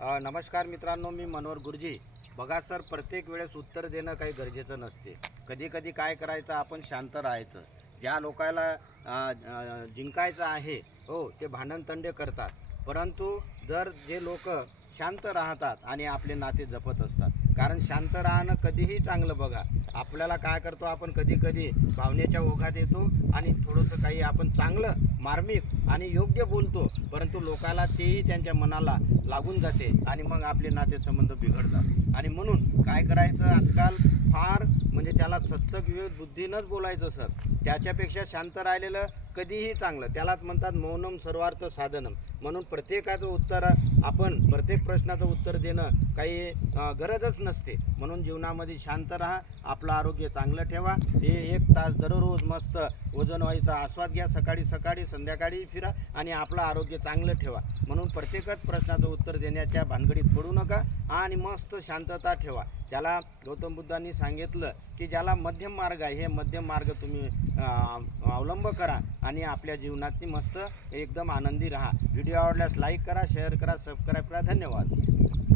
नमस्कार मित्रांनो, मी मनोहर गुरुजी. बघा सर, प्रत्येक वेळेस उत्तर देणं काही गरजेचं नसते. कधी कधी काय करायचं, आपण शांत राहायचं. ज्या लोकाला जिंकायचं आहे, हो, ते भांडणतंडे करतात. परंतु जर जे लोक शांत राहतात आणि आपले नाते जपत असतात, कारण शांत राहणं कधीही चांगलं. बघा, आपल्याला काय करतो, आपण कधी कधी भावनेच्या ओघात येतो आणि थोडंसं काही आपण चांगलं मार्मिक आणि योग्य बोलतो, परंतु लोकाला तेही त्यांच्या मनाला लागून जाते आणि मग आपले नातेसंबंध बिघडतात. आणि म्हणून काय करायचं, आजकाल फार म्हणजे त्याला सत्सग विवेक बुद्धीनंच बोलायचं सर. त्याच्यापेक्षा शांत राहिलेलं कधीही चांगलं. त्यालाच म्हणतात मौनम सर्वार्थ साधनम. म्हणून प्रत्येकाचं उत्तर, आपण प्रत्येक प्रश्नाचं उत्तर देणं काही गरजच नसते. म्हणून जीवनामध्ये शांत राहा, आपलं आरोग्य चांगलं ठेवा. हे 1 तास दररोज मस्त वजनवाढीचा आस्वाद घ्या. सकाळी सकाळी संध्याकाळी फिरा आणि आपलं आरोग्य चांगलं ठेवा. म्हणून प्रत्येकच प्रश्नाचं उत्तर देण्याच्या भानगडीत पडू नका आणि मस्त शांतता ठेवा. त्याला गौतम बुद्धांनी सांगितलं की ज्याला मध्यम मार्ग आहे, हे मध्यम मार्ग तुम्ही अवलंब करा आणि आपल्या जीवनात मस्त एकदम आनंदी राहा. व्हिडिओ आवडल्यास लाईक करा, शेअर करा, सबस्क्राईब करा. धन्यवाद.